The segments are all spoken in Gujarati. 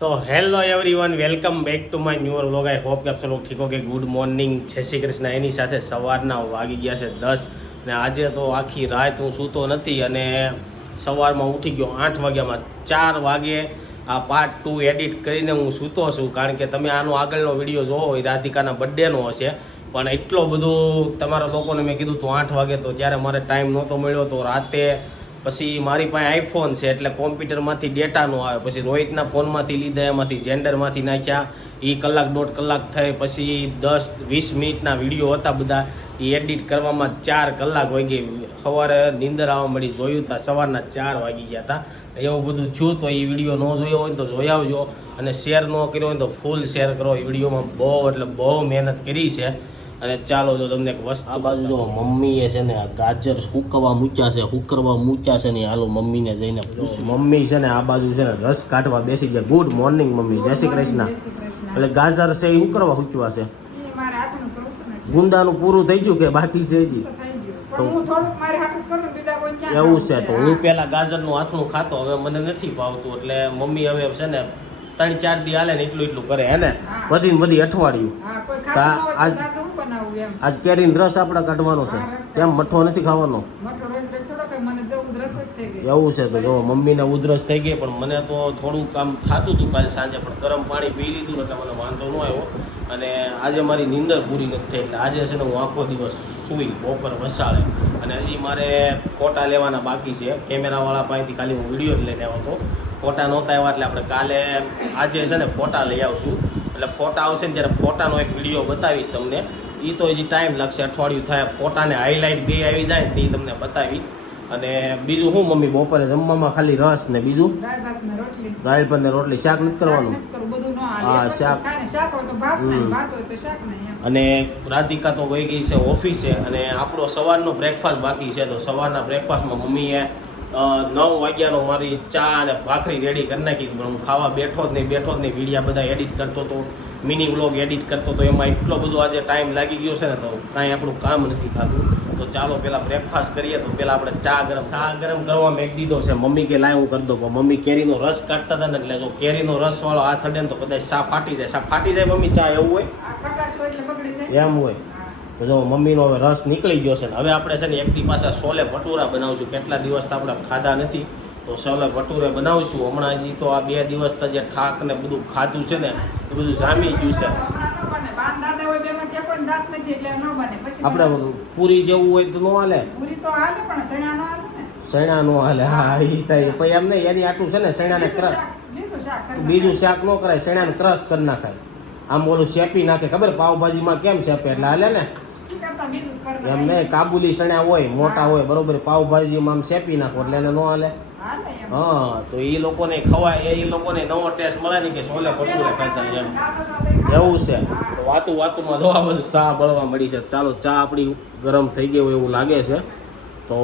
તો hello everyone, welcome back to my new vlog. I hope કે આપ સૌ ઠીક હો કે ગુડ મોર્નિંગ. જય શ્રી કૃષ્ણ. એની સાથે સવારના વાગી ગયા છે દસ ને આજે તો આખી રાત હું સૂતો નથી અને સવારમાં ઉઠી ગયો આઠ વાગ્યામાં. ચાર વાગે આ પાર્ટ ટુ એડિટ કરીને હું સૂતો છું, કારણ કે તમે આનો આગળનો વીડિયો જોવો એ રાધિકાના બર્થડેનો હશે. પણ એટલો બધો તમારા લોકોને મેં કીધું તું આઠ વાગે તો ત્યારે મારે ટાઈમ નહોતો મળ્યો તો રાતે પછી મારી પાસે આઈફોન છે એટલે કોમ્પ્યુટરમાંથી ડેટા નો આવે. પછી રોહિતના ફોનમાંથી લીધા, એમાંથી જેન્ડરમાંથી નાખ્યા. એ કલાક દોઢ કલાક થઈ, પછી દસ, વીસ મિનિટના વીડિયો હતા બધા. એ એડિટ કરવામાં ચાર કલાક વાગી સવારે નીંદર આવવા મળી, જોયું હતા સવારના ચાર વાગી ગયા હતા એવું બધું થયું તો એ વીડિયો ન જોયો હોય તો જોઈ આવજો. અને શેર ન કર્યો હોય તો ફૂલ શેર કરો. એ વિડીયોમાં બહુ, એટલે બહુ મહેનત કરી છે. અને ચાલો જો તમને એક વસ્તુ આ બાજુ જો મમ્મીએ છે ને ગાજર સુકવા મૂક્યા છે હુકરવા મૂક્યા છે ને હાલો મમ્મીને જઈને મમ્મી છે ને આ બાજુ છે ને રસ કાઢવા બેસી ગયા. ગુડ મોર્નિંગ મમ્મી જય શ્રી કૃષ્ણ. એટલે ગાજર છે એ હુકરવા સૂચવા છે. ગુંદાનું પૂરું થઈ ગયું કે બાકી છે હજી? એવું છે તો હું પેલા ગાજરનું હાથનું ખાતો હવે મને નથી ભાવતું. એટલે મમ્મી હવે છે ને ત્રણ ચાર દી હાલે ને એટલું એટલું કરે હે ને? હા. વધી અઠવાડિયું. બધી અઠવાડિયું આજ- આજ કેરીનો રસ આપણે કાઢવાનો છે. કેમ મઠો નથી ખાવાનો? એવું છે તો જો મમ્મીને ઉધરસ થઈ ગઈ પણ મને તો થોડું કામ થતું હતું કાલે સાંજે પણ ગરમ પાણી પી લીધું એટલે મને વાંધો ન આવ્યો. અને આજે મારી નીંદર પૂરી નથી થઈ એટલે આજે છે ને હું આખો દિવસ સૂઈ બપોર વસાડે અને હજી મારે ફોટા લેવાના બાકી છે. કેમેરાવાળા પાસેથી ખાલી હું વીડિયો જ લઈને આવ્યો હતો. ફોટા નહોતા આવ્યા એટલે આપણે કાલે આજે છે ને ફોટા લઈ આવશું. એટલે ફોટા આવશે ને ત્યારે ફોટાનો એક વીડિયો બતાવીશ તમને. એ તો હજી ટાઈમ લાગશે અઠવાડિયું થાય ફોટાને હાઈલાઇટ બે આવી જાય તે તમને બતાવી. અને બીજું શું મમ્મી બપોરે જમવામાં ખાલી રસ ને બીજું? દાળ ભાત ને રોટલી. શાક નથી કરવાનું? હા, શાક. અને રાધિકા તો વહી ગઈ છે ઓફિસે અને આપણો સવારનો બ્રેકફાસ્ટ બાકી છે. તો સવારના બ્રેકફાસ્ટમાં મમ્મીએ નવ વાગ્યાનો મારી ચા અને ભાખરી રેડી કરી નાખી પણ હું ખાવા બેઠો જ નહીં બેઠો જ નહીં. વિડીયા બધા એડિટ કરતો હતો મિની વ્લોગ એડિટ કરતો હતો એમાં એટલો બધો આજે ટાઈમ લાગી ગયો છે ને તો કાંઈ આપણું કામ નથી થતું. તો ચાલો પહેલાં બ્રેકફાસ્ટ કરીએ તો પહેલાં આપણે ચા ગરમ ચા ગરમ કરવા મેં દીધો છે. મમ્મી કે લાય હું કરી દઉં. પણ મમ્મી કેરીનો રસ કાઢતા હતા ને એટલે જો કેરીનો રસવાળો હાથ અડે ને તો કદાચ ચા ફાટી જાય. ચા ફાટી જાય મમ્મી ચા એવું હોય? એમ હોય. તો જો મમ્મીનો હવે રસ નીકળી ગયો છે ને હવે આપણે છે ને એક પાસે સોલે ભટુરા બનાવશું. કેટલા દિવસ તો આપણે ખાધા નથી તો સોલે ભટુરે બનાવશું. હમણાં હજી તો આ બે દિવસ તો જે ઠાક ને બધું ખાધું છે ને એ બધું જામી ગયું છે. આપણે પૂરી જેવું હોય તો ન હાલે. સૈણા નો હાલે હા એ થાય પછી એમ નહીં એની આટલું છે ને સૈણાને ક્રશ. બીજું શાક ન કરાય સૈણાને ક્રશ કરી નાખાય. આમ ઓલું શેપી નાખે. ખબર પાવભાજીમાં કેમ શેપે? એટલે હાલે ને. એમ નહીં કાબુલી સણા હોય મોટા હોય બરોબર પાવભાજીમાં આમ શેપી નાખો એટલે એને ન હાલે. હા તો એ લોકોને ખવાય એ લોકોને નવો ટેસ્ટ મળે ને કે સોલે ભટુરે ખાતા એમ. એવું છે. તો વાતું વાતુમાં જોવા બધું ચા બળવા મળી છે. ચાલો ચા આપણી ગરમ થઈ ગઈ હોય એવું લાગે છે. તો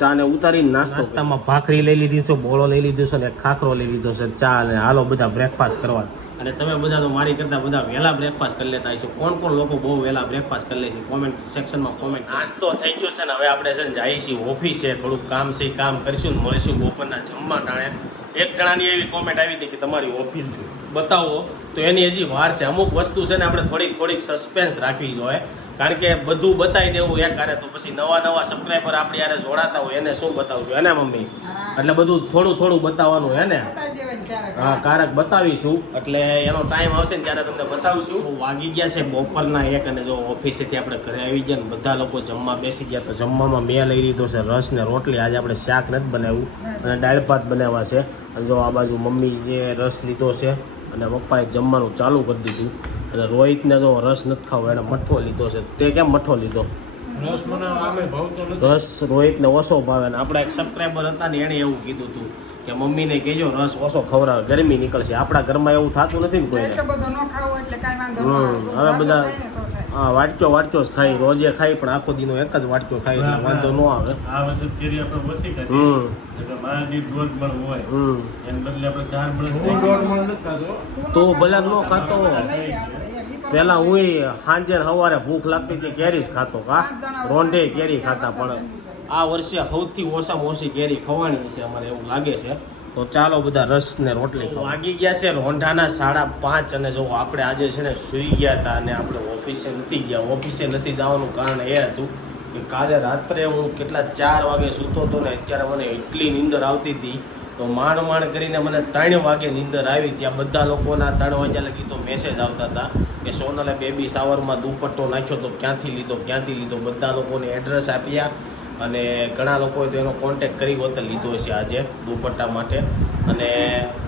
ચાને ઉતારીને નાસ્તો નાસ્તામાં ભાખરી લઈ લીધી છે બોળો લઈ લીધો છે ને એક ખાખરો લઈ લીધો છે ચા અને હાલો બધા બ્રેકફાસ્ટ કરવા. અને તમે બધા તો મારી કરતા બધા વહેલા બ્રેકફાસ્ટ કરી લેતા હશો. કોણ કોણ લોકો બહુ વહેલા બ્રેકફાસ્ટ કરી લે છે? કોમેન્ટ સેક્શનમાં કોમેન્ટ નાસ્તો થઈ ગયો છે ને, હવે આપણે છે ને જઈએ છીએ ઓફિસે થોડુંક કામ છે, કામ કરીશું ને મળીશું બપોરના જમવા ટાણે. એક જણાની એવી કોમેન્ટ આવી હતી કે તમારી ઓફિસ બતાવો. તો એની હજી વાર છે. અમુક વસ્તુ છે ને આપણે થોડીક થોડીક સસ્પેન્સ રાખવી જોઈએ. કારણ કે બધું બતાવી દેવું એક હારે તો પછી નવા નવા સબસ્ક્રાઈબર આપણે યારે જોડાતા હોય એને શું બતાવશું? એને મમ્મી? એટલે બધું થોડું થોડું બતાવવાનું હે ને? હા કારક બતાવીશું. એટલે એનો ટાઈમ આવશે ને ત્યારે તમને બતાવીશું. વાગી ગયા છે બપોરના એક અને જો ઓફિસેથી આપણે ઘરે આવી ગયા ને બધા લોકો જમવા બેસી ગયા તો જમવામાં મેં લઈ લીધો છે રસ ને રોટલી. આજે આપણે શાક નથી બનાવ્યું અને દાળ ભાત બનાવ્યા છે. અને જો આ બાજુ મમ્મી જે રસ લીધો છે અને પપ્પાએ જમવાનું ચાલુ કરી દીધું. અને રોહિતને જો રસ નથી ખાવો એને મઠ્ઠો લીધો છે. તે કેમ મઠ્ઠો લીધો? રસ રોહિતને ઓછો ભાવે ને આપણા એક સબસ્ક્રાઈબર હતા ને એણે એવું કીધું હતું કે મમ્મીને કહેજો રસ ઓછો ખવડાવે ગરમી નીકળશે. આપણા ઘરમાં એવું થતું નથી ને કોઈને. હમ, હવે બધા હા વાટક્યો વાટક્યો જ ખાઈ રોજે ખાઈ પણ આખો દીનો એક જ વાટક્યો ખાઈ એટલે વાંધો ન આવે. આ વખત કેરી આપણે ઓછી કરી હમ. એટલે મારા દીઠ દોઢ મણ હોય. હમ. એને બદલે આપણે ચાર મણ દોઢ મણ નથી ખાતો. તો ભલે ન ખાતો. પેલા હું સાંજે સવારે ભૂખ લાગતી હતી કેરી જ ખાતો કા રોંઢે કેરી ખાતા પણ આ વર્ષે સૌથી ઓછામાં ઓછી કેરી ખવાની છે અમારે એવું લાગે છે. તો ચાલો બધા રસ ને રોટલી. વાગી ગયા છે રોંઢાના સાડા પાંચ અને જો આપણે આજે છે ને સૂઈ ગયા હતા અને આપણે ઓફિસે નથી ગયા. ઓફિસે નથી જવાનું કારણ એ હતું કે કાલે રાત્રે હું કેટલા ચાર વાગે સૂતો હતો ને અત્યારે મને એટલી નીંદર આવતી હતી તો માંડ માંડ કરીને મને ત્રણ વાગે નીંદર આવી. ત્યાં બધા લોકોના ત્રણ વાગ્યા લગી તો મેસેજ આવતા હતા કે સોનલે બેબી શાવરમાં દુપટ્ટો નાખ્યો તો ક્યાંથી લીધો ક્યાંથી લીધો? બધા લોકોને એડ્રેસ આપ્યા અને ઘણા લોકોએ તો એનો કોન્ટેક કરી હોતે લીધો છે આજે દુપટ્ટા માટે. અને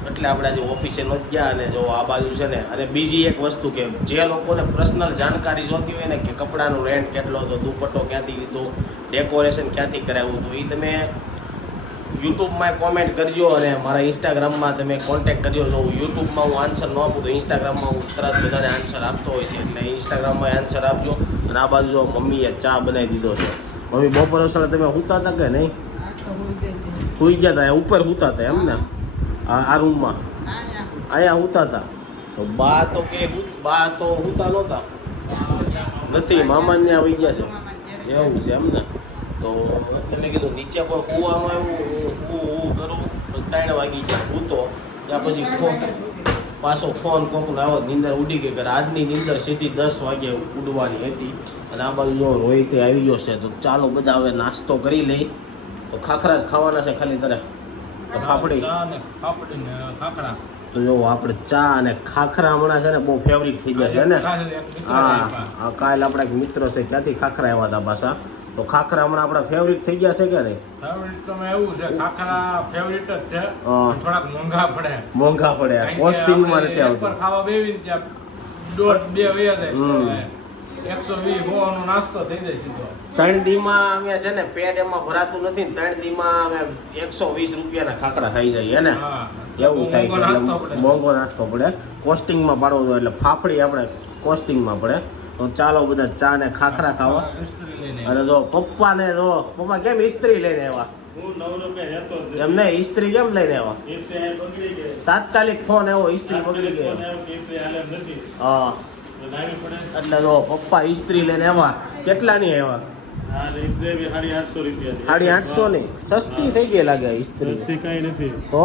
એટલે આપણે આજે ઓફિસે ન ગયા અને જો આ બાજુ છે ને, અને બીજી એક વસ્તુ કે જે લોકોને પર્સનલ જાણકારી જોતી હોય ને કે કપડાનું રેન્ટ કેટલો હતો, દુપટ્ટો ક્યાંથી લીધો ડેકોરેશન ક્યાંથી કરાવ્યું હતું એ તમે યુટ્યુબમાં કોમેન્ટ કરજો અને મારા ઇન્સ્ટાગ્રામમાં તમે કોન્ટેક કરજો. જો યુટ્યુબમાં હું આન્સર ન આપું તો ઇન્સ્ટાગ્રામમાં હું તરત બધાને આન્સર આપતો હોય છે. એટલે ઇન્સ્ટાગ્રામમાં આન્સર આપજો. અને આ બાજુ જો મમ્મીએ ચા બનાવી દીધો છે. મમ્મી, બપોર અસર તમે સૂતા હતા કે નહીં? સૂઈ ગયા હતા ઉપર સૂતા હતા એમ ને? આ રૂમમાં અહીંયા સૂતા હતા તો. બા તો કે બા તો સૂતા નહોતા. નથી, મામા ત્યાં વહી ગયા છે. એવું છે એમ ને? તો એટલે મેં કીધું નીચે કોઈ કૂવામાં એવું હું હું કરું ત્રણ વાગી ગયા ઉતો ત્યાં પછી ફોન પાછો ફોન કોકનો આવો નીંદર ઉડી ગઈ કે આજની નીંદર સીધી દસ વાગે ઉડવાની હતી. અને આ બાજુ જો રોહિતે આવી ગયો છે તો ચાલો બધા હવે નાસ્તો કરી લઈ. તો ખાખરા જ ખાવાના છે ખાલી તારે. ફાફડી. ખાખરા. તો જો આપણે ચા અને ખાખરા હમણાં છે ને બહુ ફેવરિટ થઈ ગયા છે ને? હા. હા કાલ આપણા એક મિત્ર છે ત્યાંથી ખાખરા આવ્યા હતા પાછા. તો ખાખરા હમણાં આપણા ફેવરિટ થઈ ગયા છે કે નહીં? ફેવરિટ તો મેં એવું છે ખાખરા ફેવરિટ જ છે થોડાક મોંઘા પડે. મોંઘા પડે કોસ્ટિંગમાં કોસ્ટિંગમાં નથી આવતું. પર ખાવા બેવીને ત્યાં દોઢ બે વયા. જાય. એકસો વીસ ગોવાનો નાસ્તો થઈ જાય સીધો. ત્રણ દીમાં અમે છે ને પેટ એમાં ભરાતું નથી ને ત્રણ દીમાં અમે એકસો વીસ રૂપિયાના ખાખરા ખાઈ જઈએ ને? એવું થાય છે મોંઘો નાસ્તો પડે. કોસ્ટિંગમાં પાડવો એટલે ફાફડી આપણે કોસ્ટિંગમાં પડે. તો ચાલો બધા ચા ને ખાખરા ખાવા અને જો પપ્પાને જો પપ્પા કેમ ઇસ્ત્રી લઈને આવ્યા એમને ઇસ્ત્રી કેમ લઈને આવ્યા. તાત્કાલિક ફોન એવો ઇસ્ત્રી એમ નથી. હા. એટલે જો પપ્પા ઇસ્ત્રી લઈને આવ્યા કેટલા ની આવ્યા ને સાડી આઠસો ની સસ્તી થઈ ગઈ લાગે ઇસ્ત્રી સસ્તી કાંઈ નથી. તો?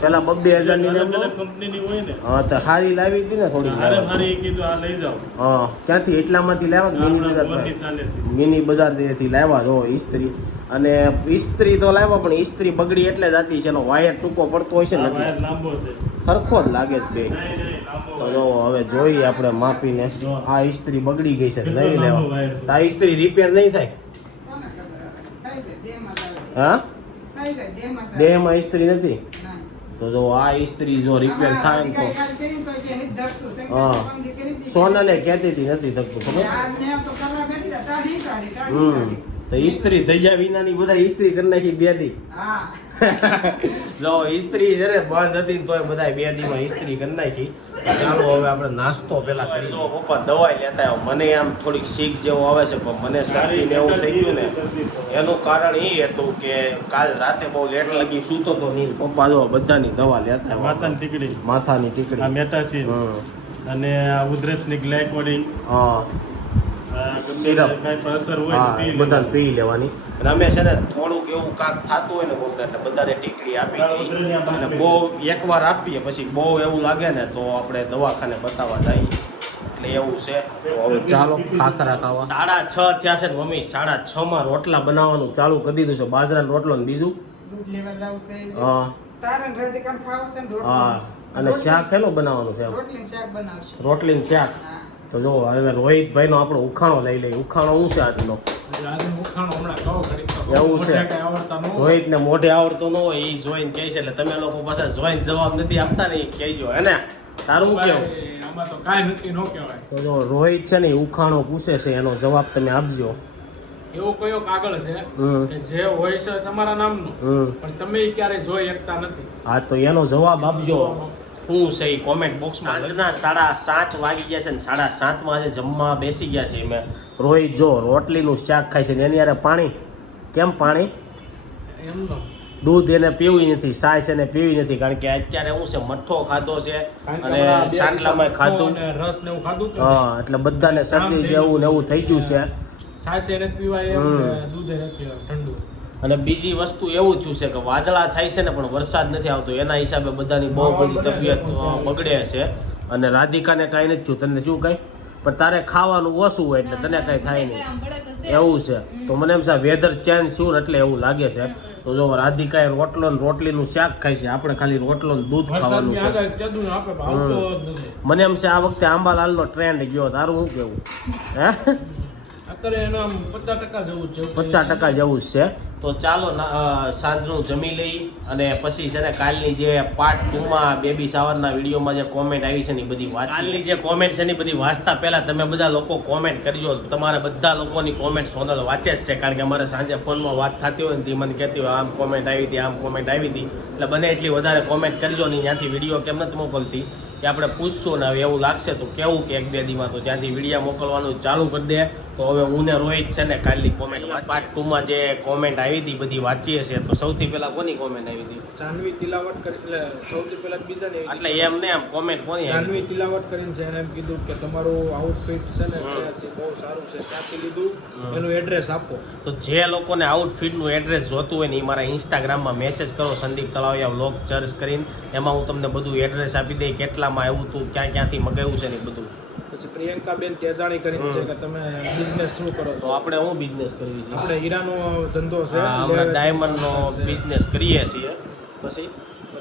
પેલા બબ્બે હજારની અલગ અલગ કંપનીની હોય ને. હા તો હારી લાવી હતી ને થોડી હારે કીધું આ લઈ જાઓ. હા ક્યાંથી? એટલામાંથી લાવ્યા મિની બજાર મિની બજાર બજારથી લાવ્યા જો ઇસ્ત્રી અને ઇસ્ત્રી તો લાવ્યા પણ ઇસ્ત્રી બગડી એટલે જ હતી છે એનો વાયર ટૂંકો પડતો હોય છે ને સરખો જ લાગે છે બે. તો જો હવે જોઈએ આપણે માપીને. આ ઇસ્ત્રી બગડી ગઈ છે લઈ લેવા. આ ઇસ્ત્રી રિપેર નહીં થાય? હા? દેહમાં ઇસ્ત્રી નથી? તો જો આ ઇસ્ત્રી જો રિપેર થાય ને તો હા. સોનલે કહેતી હતી નથી થતું ખબર? હમ. તો ઇસ્ત્રી થઈ જાય વિનાની બધા ઇસ્ત્રી કરી નાખી બે દી જો ઇસ્ત્રી છે ને બંધ હતી ને તોય બધા બે દીમાં ઇસ્ત્રી કરી નાખી. ચાલો હવે આપણે નાસ્તો પેલા કરી જો પપ્પા દવાઈ લેતા આવ્યો. મને આમ થોડીક શીખ જેવો આવે છે પણ મને શરદી ને એવું થઈ ગયું ને એનું કારણ એ હતું કે કાલ રાતે બહુ લેટ લગી સૂતો તો નહીં. પપ્પા જો બધાની દવા લેતા આવ્યા. માથાની ટીકડી. માથાની ટીકડી. મેટાસીન. હમ. અને આ ઉધરસની ગ્લાયકોડિન. હા. સિરપ. હા પી બધાને પી લેવાની. અને અમે છે ને થોડુંક એવું કાંક થતું હોય ને કોક એટલે બધાને ટીકડી આપી અને બહુ એકવાર આપીએ પછી બહુ એવું લાગે ને તો આપણે દવાખાને બતાવવા જઈએ એટલે એવું છે. ચાલો ખાખરા ખાવા. સાડા છ થયા છે ને મમ્મી સાડા છ માં રોટલા બનાવવાનું ચાલુ કરી દીધું છે. બાજરાનો રોટલો ને બીજું. હા. હા. અને શાક એનું બનાવવાનું છે રોટલી ને શાક તો જો હવે રોહિતભાઈનો આપણો ઉખાણો લઈ લઈએ. ઉખાણો શું છે આજનો? એવું છે. મોઢે આવડતા ન હોય. રોહિત ને મોઢે આવડતો ન હોય એ જોઈને કહે છે. એટલે તમે લોકો પાસે જોઈને જવાબ નથી આપતા ને એ કહેજો હે ને? તારું કેવું આમાં તો કાંઈ નથી ન કહેવાય. તો જો રોહિત છે ને ઉખાણો પૂછે છે એનો જવાબ તમે આપજો. એવો કયો કાગળ છે કે જે હોય છે તમારા નામનો પણ તમે ક્યારે જોઈ શકતા નથી. હા તો એનો જવાબ આપજો. શું છે એ કોમેન્ટ બોક્સમાં સાંજના સાડા સાત વાગી ગયા છે ને સાડા સાતમાં આજે જમવા બેસી ગયા છે મેં રોહિત જો રોટલીનું શાક ખાય છે ને એની યારે પાણી? કેમ પાણી? દૂધ એને પીવી નથી સાસ એને પીવી નથી કારણ કે અત્યારે શું છે મઠ્ઠો ખાધો છે અને બે ખાધું. રસ ને એવું ખાધું હા એટલે બધાને શરદી જેવું ને એવું થઈ ગયું છે. છાશ એને પીવાય દૂધ ઠંડુ. અને બીજી વસ્તુ એવું થયું છે કે વાદળા થાય છે ને પણ વરસાદ નથી આવતો. એના હિસાબે બધાની બહુ બધી તબિયત બગડે છે. અને રાધિકાને કાંઈ નથી થયું. તને શું કાંઈ? પણ તારે ખાવાનું ઓછું હોય એટલે તને કાંઈ થાય નહીં. એવું છે. તો મને એમ છે વેધર ચેન્જ થયું એટલે એવું લાગે છે. તો જો રાધિકાએ રોટલો ને રોટલીનું શાક ખાય છે. આપણે ખાલી રોટલો ને દૂધ ખાવાનું છે. મને એમ છે આ વખતે આંબાલાલનો ટ્રેન્ડ ગયો. તારું શું કેવું હે? અત્યારે એનું આમ પચાસ ટકા જેવું છે. પચાસ ટકા જેવું જ છે. તો ચાલો ના- સાંજનું જમી લઈ અને પછી છે ને કાલની જે પાર્ટ ટુમાં બેબી સાવરના વિડીયોમાં જે કોમેન્ટ આવી છે ને એ બધી વાત કાલની જે કોમેન્ટ છે ને એ બધી વાંચતા પહેલા તમે બધા લોકો કોમેન્ટ કરજો. તમારે બધા લોકોની કોમેન્ટ સોનલ વાંચે જ છે. કારણ કે અમારે સાંજે ફોનમાં વાત થતી હોય ને તે મને કહેતી હોય આમ કોમેન્ટ આવી હતી આમ કોમેન્ટ આવી હતી. એટલે બને એટલી વધારે કોમેન્ટ કરજો ને ત્યાંથી વીડિયો કેમ નથી મોકલતી? કે આપણે પૂછશું ને હવે એવું લાગશે તો કેવું કે એક બે દીમાં તો ત્યાંથી વીડિયો મોકલવાનું ચાલુ કરી દે. તો હવે હું ને રોહિત છે ને કાલની કોમેન્ટ પાર્ટ ટુમાં જે કોમેન્ટ આવી હતી બધી વાંચીએ છે તો સૌથી પહેલા કોની કોમેન્ટ આવી હતી? જાનવી તિલાવટ કરી એટલે સૌથી પહેલા બીજા ને એટલે એમ ને એમ કોમેન્ટ કોની આવી જાનવી તિલાવટ કરીને છે એને એમ કીધું કે તમારું આઉટફિટ છે ને બહુ સારું છે ક્યાંથી લીધું એનું એડ્રેસ આપો. તો જે લોકોને આઉટફિટનું એડ્રેસ જોતું હોય ને એ મારા ઇન્સ્ટાગ્રામમાં મેસેજ કરો સંદીપ તલાવિયા વ્લોગ સર્ચ કરીને. એમાં હું તમને બધું એડ્રેસ આપી દઈ કેટલામાં આવ્યું હતું ક્યાં ક્યાંથી મગાવ્યું છે ને બધું. પછી પ્રિયંકા બેન તેજાણી કરીને છે કે તમે બિઝનેસ શું કરો છો? આપણે હું બિઝનેસ કરીએ છીએ. આપણે હીરાનો ધંધો છે અમે ડાયમંડનો બિઝનેસ કરીએ છીએ. પછી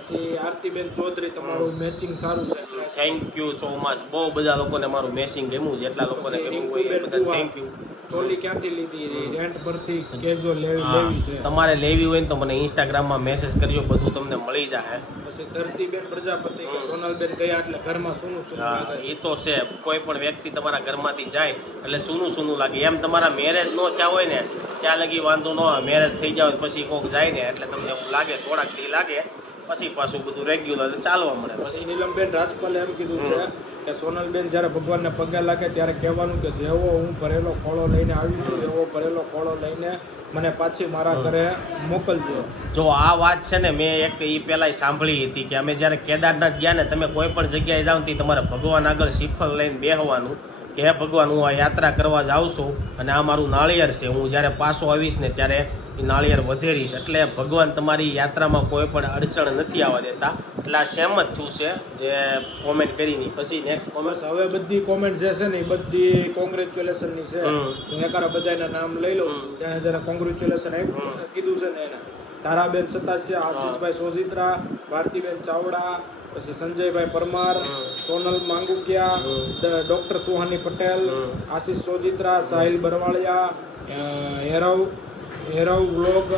પછી આરતીબેન ચૌધરી તમારું મેચિંગ સારું છે. થેન્ક યુ સો મચ બહુ બધા લોકોને મારું મેચિંગ ગમ્યું એટલા લોકોને ગમ્યું હોય બધા થેન્ક યુ ચોલી ક્યાંથી લીધી? રેન્ટ પરથી કેજો લેવી લેવી છે. તમારે લેવી હોય ને તો મને ઇન્સ્ટાગ્રામમાં મેસેજ કરજો બધું તમને મળી જાય પછી ધરતીબેન પ્રજાપતિ સોનલબેન ગયા એટલે ઘરમાં સોનું સોનું એ તો છે. કોઈ પણ વ્યક્તિ તમારા ઘરમાંથી જાય એટલે સૂનું સૂનું લાગે. એમ તમારા મેરેજ ન થયા હોય ને ત્યાં લગી વાંધો ન મેરેજ થઈ જાય પછી કોક જાય ને એટલે તમને એવું લાગે થોડાક ડી લાગે. પછી પાછું બધું રેગ્યુલર ચાલવા મળે. પછી નીલમબેન રાજપાલે એમ કીધું છે કે સોનલબેન જ્યારે ભગવાનને પગે લાગે ત્યારે કહેવાનું કે જેવો હું ભરેલો ખોળો લઈને આવી છું એવો ભરેલો ખોળો લઈને મને પાછી મારા ઘરે મોકલજો. જો આ વાત છે ને મેં એક એ પહેલાં સાંભળી હતી કે અમે જ્યારે કેદારનાથ ગયા ને તમે કોઈ પણ જગ્યાએ જાઓ ત્યાં તમારે ભગવાન આગળ શ્રીફળ લઈને બેહવાનું. કે હે ભગવાન હું આ યાત્રા કરવા જાઉં છું અને આ મારું નાળિયેર છે. હું જ્યારે પાછો આવીશ ને ત્યારે એ નાળિયેર વધેરીશ. એટલે ભગવાન તમારી યાત્રામાં કોઈ પણ અડચણ નથી આવવા દેતા. એટલે આ સેમ જ થયું છે જે કોમેન્ટ કરીને પછી નેક્સ્ટ કોમેન્ટ હવે બધી કોમેન્ટ જે છે ને એ બધી કોંગ્રેચ્યુલેશનની છે. હું એકારા બધાના નામ લઈ લઉં. જ્યાં જેને કોંગ્રેચ્યુલેશન આપ્યું કીધું છે ને એને. તારાબેન સતાસિયા આશીષભાઈ સોજિત્રા ભારતીબેન ચાવડા પછી સંજયભાઈ પરમાર સોનલ માંગુકિયા ડોક્ટર સુહાની પટેલ. આશીષ સોજિત્રા સાહિલ બરવાળિયા હેરવ હેરવ વ્લોગ.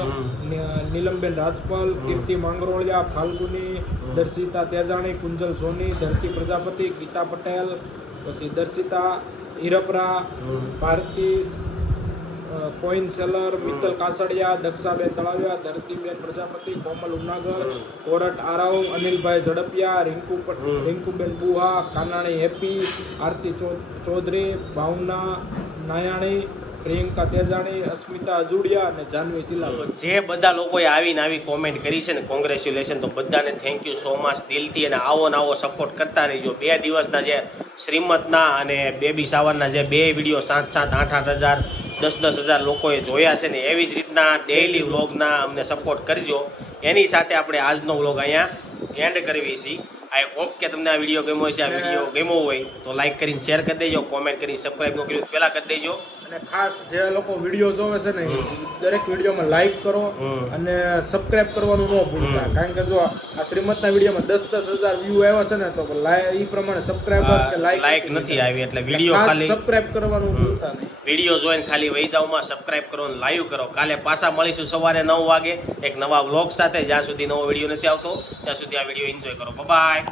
નીલમબેન રાજપલ કીર્તિ માંગરોળિયા ફાલ્ગુની દર્શિતા તેજાણી કુંજલ સોની ધરતી પ્રજાપતિ ગીતા પટેલ પછી દર્શિતા ઈરપરા ભારતીસ અ, coin seller Mittal Kasadiya Dakshaben Talaviya Dhartiben Prajapati Komal Unagar Korat Aarav Anilbhai Zadafiya Rinku. Rinkuben Buha Kanani happy Aarti Chaudhary Bhavna Nayani Priyanka Tejani Asmita Ajudiya અને જાનવી તિલાવત જે બધા લોકોએ આવીને આવી કોમેન્ટ કરી છે ને કોંગ્રેચ્યુલેશન તો બધાને થેન્ક યુ સો મચ દિલથી અને આવો ને આવો સપોર્ટ કરતા રહીજો બે દિવસના જે શ્રીમતના અને બેબી સાવરના જે બે વીડિયો સાત સાત આઠ આઠ હજાર દસ દસ હજાર લોકોએ જોયા છે ને એવી જ રીતના ડેઇલી વ્લોગના અમને સપોર્ટ કરજો. એની સાથે આપણે આજનો વ્લોગ અહીંયા એન્ડ કરવી છીએ આઈ હોપ કે તમને આ વીડિયો ગમ્યો છે આ વીડિયો ગમ્યો હોય તો લાઇક કરીને શેર કરી દેજો કોમેન્ટ કરીને સબસ્ક્રાઈબ ન કર્યું પહેલાં કરી દેજો. અને ખાસ જે લોકો વીડિયો જોવે છે ને દરેક વિડીયોમાં લાઈક કરો અને સબસ્ક્રાઇબ કરવાનું ન ભૂલતા. કારણ કે જો આ શ્રીમતના વિડીયોમાં દસ દસ હજાર વ્યૂ આવ્યા છે ને તો એ પ્રમાણે સબસ્ક્રાઇબર કે લાઈક લાઈક નથી આવી એટલે વીડિયો ખાલી સબસ્ક્રાઇબ કરવાનું ભૂલતા નહીં. વીડિયો જોઈને ખાલી વહી જાવમાં સબસ્ક્રાઇબ કરો અને લાઈવ કરો. કાલે પાછા મળીશું સવારે નવ વાગે. એક નવા વ્લોગ સાથે. જ્યાં સુધી નવો વીડિયો નથી આવતો ત્યાં સુધી આ વીડિયો એન્જોય કરો. બાય